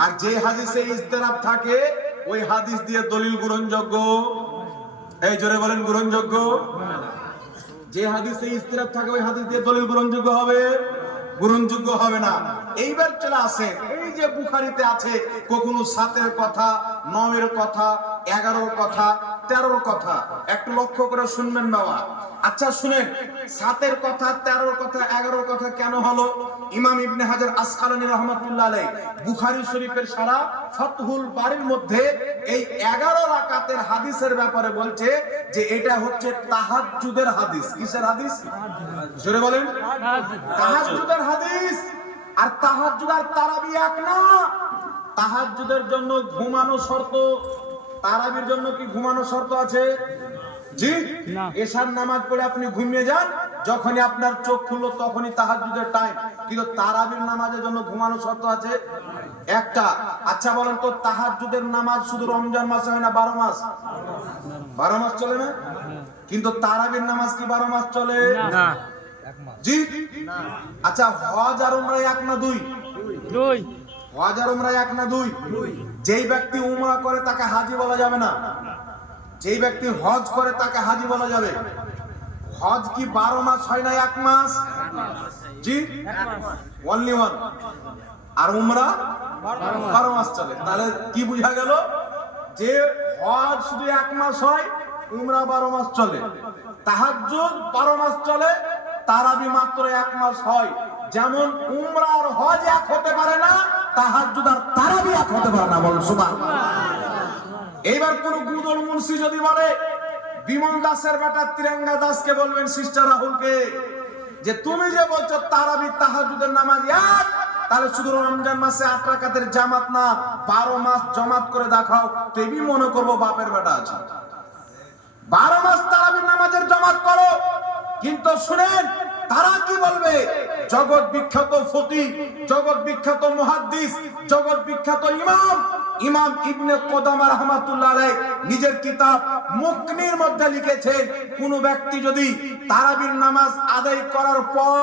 আর যে হাদিসে ইজতিরাব থাকে ওই হাদিস দিয়ে দলিল গ্রহণযোগ্য। এই জোরে বলেন গ্রহণযোগ্য। যে হাদিসে ইজতিরাব থাকে ওই হাদিস দিয়ে দলিল গ্রহণযোগ্য হবে? গ্রহণযোগ্য হবে না। এইবার চলে আসে, এই যে বুখারীতে আছে কখনো 7-এর কথা, 9-এর কথা, 11-এর কথা, 13-এর কথা, একটু লক্ষ্য করে শুনবেন বাবা। আচ্ছা শুনেন, 7-এর কথা, 13-এর কথা, 11-এর কথা কেন হলো? ইমাম ইবনে হাজার আসকালানী রাহমাতুল্লাহ আলাইহি বুখারী শরীফের সারা ফাতহুল বারীর মধ্যে এই 11 রাকাতের হাদিসের ব্যাপারে বলছে যে এটা হচ্ছে তাহাজ্জুদের হাদিস। কিসের হাদিস? জোরে বলেন। তাহাজ্জুদের হাদিস। আর তাহাজ্জুদ আর তারাবি এক না। তাহাজ্জুদের জন্য ঘুমানো শর্ত, তারাবির জন্য কি ঘুমানো শর্ত আছে? জি না। এশার নামাজ পড়ে আপনি ঘুমিয়ে যান, যখনই আপনার চোখ খুললো তখনই তাহাজ্জুদের টাইম। কিন্তু তারাবির নামাজের জন্য ঘুমানো শর্ত আছে একটা। আচ্ছা বলেন তো, তাহাজ্জুদের নামাজ শুধু রমজান মাসে হয় না 12 মাস? 12 মাস চলে না? কিন্তু তারাবির নামাজ কি 12 মাস চলে? না। জি না। আচ্ছা, হজ আর উমরা এক না দুই? দুই। হজ আর উমরা এক না দুই? যেই ব্যক্তি উমরা করে তাকে হাজী বলা যাবে না, যেই ব্যক্তি হজ করে তাকে হাজী বলা যাবে। হজ কি 12 মাস হয় না 1 মাস? জি, অনলি ওয়ান। আর উমরা 12 মাস চলে। তাহলে কি বোঝা গেল? যে হজ শুধু 1 মাস হয়, উমরা 12 মাস চলে, তাহাজ্জুদ 12 মাস চলে, তারাবি মাত্র 1 মাস হয়। যেমন উমরা আর হজ এক হতে পারে না, তাহাজ্জুদ আর তারাবি এক হতে পারে না। বলুন সুবহানাল্লাহ। এইবার কোন গুদল মুন্সি যদি বলে, বিমল দাসের বেটা তিরঙ্গা দাসকে বলবেন, সিস্টার রাহুলকে, যে তুমি যে বলছো তারাবি তাহাজ্জুদের নামাজ এক, তাহলে শুধু রমজান মাসে 8 রাকাতের জামাত না, 12 মাস জামাত করে দেখাও, তেবি মনে করবো বাপের বেটা আছে। 12 মাস তারাবির নামাজের জামাত করো। কিন্তু শুনেন তারা কি বলবে? জগৎ বিখ্যাত ফকিহ, জগৎ বিখ্যাত মুহাদ্দিস, জগৎ বিখ্যাত ইমাম, ইমাম ইবনে কুদামা রাহমাতুল্লাহ আলাইহি নিজের কিতাব মুকনির মধ্যে লিখেছেন, কোন ব্যক্তি যদি তারাবির নামাজ আদায় করার পর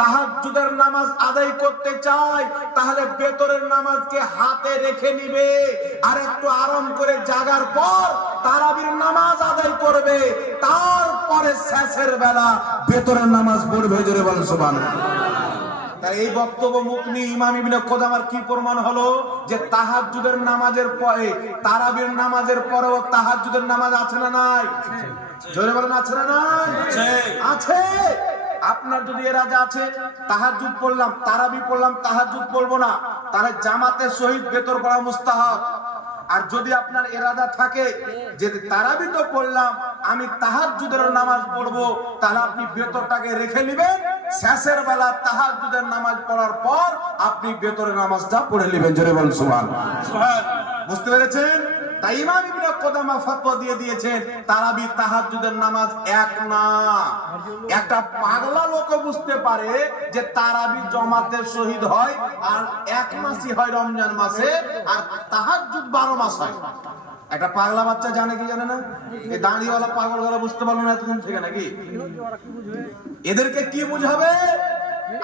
তাহাজ্জুদের নামাজ আদায় করতে চায়, তাহলে বেতরের নামাজকে হাতে রেখে নিবে, আর একটু আরাম করে জাগার পর তারাবির নামাজ আদায় করবে, তারপরে শেষের বেলা বেতরের নামাজ পড়বে। জোরে বলেন সুবহানাল্লাহ। তাই এই বক্তব্য মুকনি ইমাম ইবনে কুদামার কি প্রমাণ হলো? যে তাহাজ্জুদের নামাজের পরে, তারাবির নামাজের পরেও তাহাজ্জুদের নামাজ আছে না নাই? জোরে বলেন আছে না নাই? আছে। আপনার যদি এরাজা আছে, তাহাজ্জুদ পড়লাম, তারাবি পড়লাম, তাহাজ্জুদ পড়বো না, তাহলে জামাতের সহিত বেতর পড়া মুস্তাহাব। আর যদি আপনার ইরাদা থাকে যে তারাবি তো পড়লাম, আমি তাহাজ্জুদের নামাজ পড়বো, তাহলে আপনি বেতরটাকে রেখে নেবেন, শেষের বেলা তাহাজ্জুদের নামাজ পড়ার পর আপনি বেতরের নামাজটা পড়ে নেবেন। জোরে বলেন সুবহানাল্লাহ। বুঝতে পেরেছেন? তাই ইমাম ইবনে কুদামা ফতোয়া দিয়ে দিয়েছেন তারাবি তাহাজ্জুদের নামাজ এক না। একটা পাগলা লোক বুঝতে পারে যে তারাবি জমাতের শহীদ হয় আর 1 মাসই হয় রমজান মাসে, আর তাহাজ্জুদ 12 মাস হয়। একটা পাগলা বাচ্চা জানে কি জানে না? এই দাঁড়িওয়ালা পাগল গলা বুঝতে পারলো না এতদিন থেকে নাকি? এদেরকে কি বুঝাবে?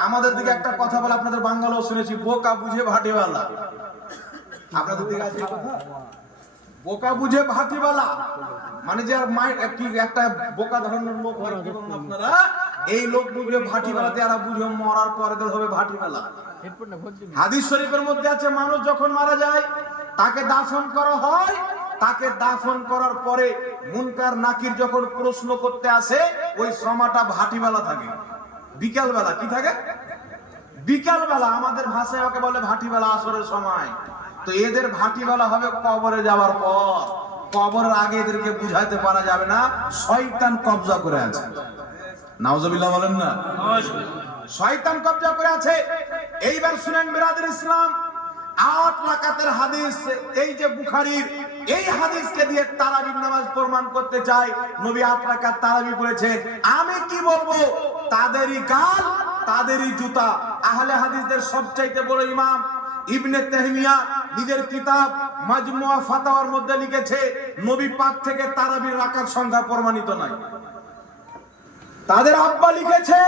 আমাদের দিকে একটা কথা বলে, আপনাদের বাংলাও শুনেছি, বোকা বুঝে ভাটিওয়ালা। আপনাদের দিকে আছে কথা, বোকা বুঝে ভাটিওয়ালা, মানে যে একটা বোকা ধরনের লোক হয়, কি বলুন আপনারা, এই লোক বুঝবে ভাটিওয়ালাতে, আর বুঝে মরার পরে হবে ভাটিওয়ালা। হাদিস শরীফের মধ্যে আছে, মানুষ যখন মারা যায় তাকে দাফন করা হয়, তাকে দাফন করার পরে মুনকার নাকির যখন প্রশ্ন করতে আসে, ওই সময়টা ভাটিবেলা থাকে, বিকাল বেলা। কি থাকে? বিকাল বেলা। আমাদের ভাষায় ওকে বলে ভাটিবেলা, আসরের সময়। তো এদের ভাটিবেলা হবে কবরে যাওয়ার পর। কবরের আগে এদেরকে বুঝাইতে পারা যাবে না, শয়তান কবজা করে আছে। নাউজুবিল্লাহ বলেন না? শয়তান কবজা করে আছে। এইবার শুনেন বিরাদর ইসলাম, 8 রাকাতের হাদিস, এই যে বুখারীর এই হাদিসকে দিয়ে তারাবির নামাজ প্রমাণ করতে চাই। নবী 8 রাকাত তারাবি পড়েছেন। আমি কি বলবো? তাদেরই গাল, তাদেরই জুতা। আহলে হাদিসদের সবচাইতে বড় ইমাম ইবনে তাইমিয়া নিজের কিতাব মাজমুয়া ফাতাওয়ার মধ্যে লিখেছে, নবী পাক থেকে তারাবির রাকাত সংখ্যা প্রমাণিত নাই। তাদের আব্বা লিখেছে,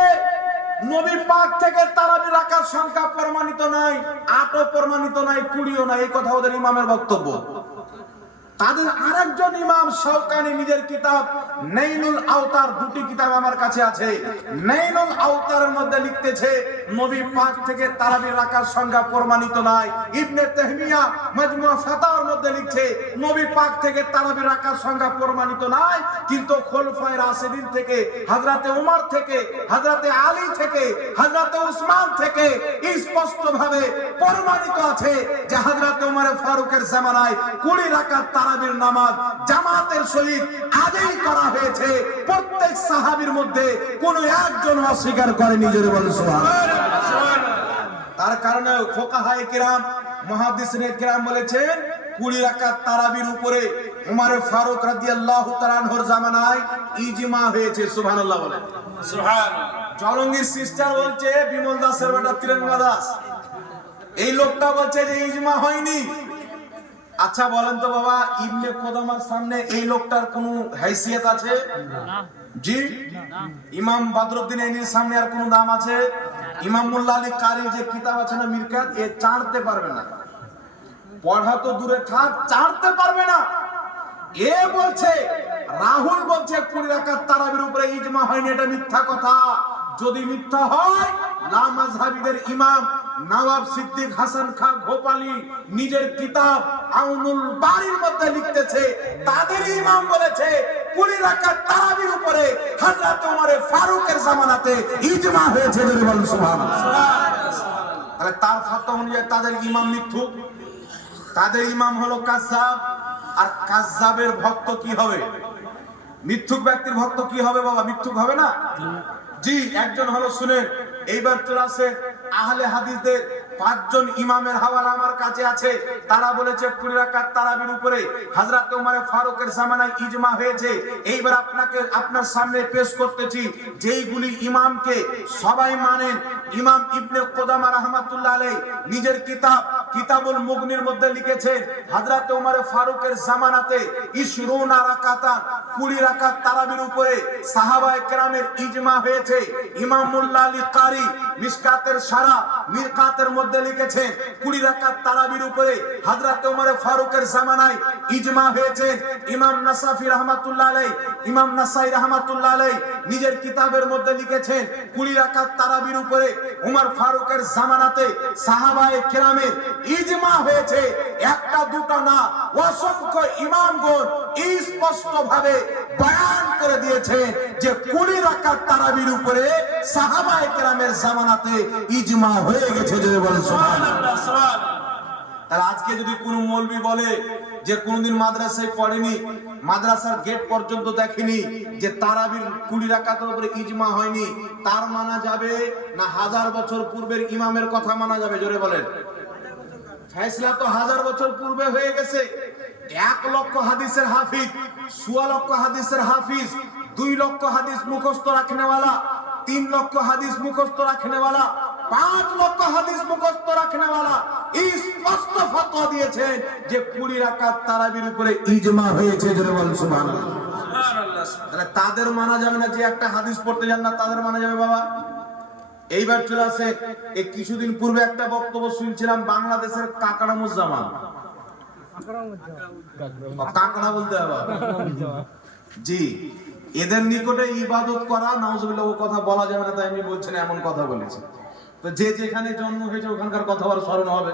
নবী পাক থেকে তারাবির রাকাত সংখ্যা প্রমাণিত নাই, 8ও প্রমাণিত নাই, 20ও নাই। এই কথা ওদের ইমামের বক্তব্য। তাদের আরেকজন ইমাম শাওকানি নিজের কিতাব নাইলুল আওতার, 2টি কিতাব আমার কাছে আছে, নাইলুল আওতারের মধ্যে লিখতেছে, নবী পাক থেকে তারাবির রাকাত সংখ্যা প্রমাণিত নাই। ইবনে তাইমিয়া মাজমুয়া ফাতাওয়ার মধ্যে লিখছে, নবী পাক থেকে তারাবির রাকাত সংখ্যা প্রমাণিত নাই, কিন্তু খোলাফায়ে রাশিদিন থেকে, হযরতে ওমর থেকে, হযরতে আলী থেকে, হযরতে উসমান থেকে স্পষ্টভাবে প্রমাণিত আছে যে হযরতে ওমর ফারুকের জামানায় 20 রাকাত তারাবির নামাজ জামাতের সহিত আদায় করা হয়েছে। প্রত্যেক সাহাবীর মধ্যে কোনো একজন অস্বীকার করেনি। জোরে বলেন সুবহানাল্লাহ। তার কারণে ফুকাহায়ে কিরাম, মুহাদ্দিসিনে কিরাম বলেছেন, 20 রাকাত তারাবির উপরে ওমর ফারুক রাদিয়াল্লাহু তাআলা আনহুর জামানায় ইজমা হয়েছে। সুবহানাল্লাহ বলেন। সুবহানাল্লাহ। জলঙ্গির সিস্টার বলছে, বিমল দাসের বেটা তিরঙ্গা দাস, এই লোকটা বলছে যে ইজমা হয়নি। আচ্ছা বলেন তো বাবা, ইবনে কুদামার সামনে এই লোকটার কোনো হাইসিয়ত আছে? জি। ইমাম বদরুদ্দিন আইনির সামনে আর কোনো দাম আছে? ইমাম মুল্লা আলী কারির যে কিতাব আছে না মিরকাত, এ চাড়তে পারবে না। পড়া তো দূরে থাক, চাড়তে পারবে না। এ বলছে, রাহুল বলছে 20 রাকাত তারাবির উপরে ইজমা হয়নি, এটা মিথ্যা কথা। যদি মিথ্যা হয়, লা মাযহাবীদের ইমাম নওয়াব সিদ্দিক হাসান খান ভোপালী নিজের কিতাব আউনুল বারীর মধ্যে লিখতেছে, তাদের ইমাম বলেছে 20 রাকাত তারাবির উপরে হযরত ওমর ফারুকের জামানাতে ইজমা হয়েছে। জোরে বলুন সুবহানাল্লাহ। তাহলে তার ফতোয়া অনুযায়ী তাদের ইমাম মিথ্যুক, তাদের ইমাম হলো কাজ্জাব। আর কাজ্জাবের ভক্ত কি হবে? মিথ্যুক ব্যক্তির ভক্ত কি হবে বাবা? মিথ্যুক হবে না? জি। একজন হলো, শুনেন, এইবার চলে আসে আহলে হাদিসদের 5 জন ইমামের হাওয়ালা আমার কাছে আছে। তারা বলেছে 20 রাকাত তারাবির উপরে হযরত ওমর ফারুকের জামানায় ইজমা হয়েছে। এইবার আপনার সামনে পেশ করতেছি যেইগুলি ইমামকে সবাই মানেন। ইমাম ইবনে কুদামা রাহমাতুল্লাহ আলাইহি নিজের কিতাব কিতাবুল মুগনির মধ্যে লিখেছেন, হযরত ওমর ফারুকের জামানাতে 20 রাকাতান 20 রাকাত তারাবির উপরে সাহাবায়ে কেরামের ইজমা হয়েছে। ইমাম মুল্লা আলী কারি মিশকাতের সারা মিরকাতের মধ্যে লিখেছেন, 20 রাকাত তারাবির উপরে হযরত ওমর ফারুকের জামানায় ইজমা হয়েছে। ইমাম নাসাফি রাহমাতুল্লাহ আলাইহি, ইমাম নাসাই রাহমাতুল্লাহ আলাইহি নিজের কিতাবের মধ্যে লিখেছেন, 20 রাকাত তারাবির উপরে ওমর ফারুকের জামানাতে সাহাবায়ে কেরামের ইজমা হয়েছে। একটা দুটো না, অসংখ্য ইমামগণ স্পষ্টভাবে বয়ান করে দিয়েছে যে 20 রাকাত তারাবির উপরে সাহাবায়ে কেরামের জামানাতে ইজমা হয়ে গেছে। জোরে বলেন সুবহানাল্লাহ। তাহলে আজকে যদি কোনো মৌলবি বলে যে কোনদিন মাদ্রাসায় পড়েনি, মাদ্রাসার গেট পর্যন্ত দেখেনি, যে তারাবির 20 রাকাতের উপরে ইজমা হয়নি, তার মানা যাবে না 1000 বছর পূর্বের ইমামের কথা মানা যাবে? জোরে বলেন। ফয়সালা তো 1000 বছর পূর্বে হয়ে গেছে। 1 লক্ষ হাদিসের হাফিজ, 1.25 লক্ষ হাদিসের হাফিজ, 2 লক্ষ হাদিস মুখস্থ রাখনেওয়ালা, 3 লক্ষ হাদিস মুখস্থ রাখনেওয়ালা, 5 লক্ষ হাদিস মুখস্থ রাখনেওয়ালা স্পষ্ট ফতোয়া দিয়েছেন যে 20 রাকাত তারাবির উপরে ইজমা হয়েছে। জোরে বল সুবহানাল্লাহ। তাহলে তাদের মানা যাবে না, যে একটা হাদিস পড়তে জান না তাদের মানা যাবে বাবা। এইবার চলে আসে, এই কিছুদিন পূর্বে একটা বক্তব্য শুনছিলাম বাংলাদেশের কাকড়ামুজ্জামান, কাকড়া বলতে হবে জি, এদের নিকটে ইবাদত করা নাউজুবিল্লাহ, ও কথা বলা যাবে না, তাই আমি বলছি না, এমন কথা বলেছি। তো যে যেখানে জন্ম হয়েছে ওখানকার কথা আবার স্মরণ হবে।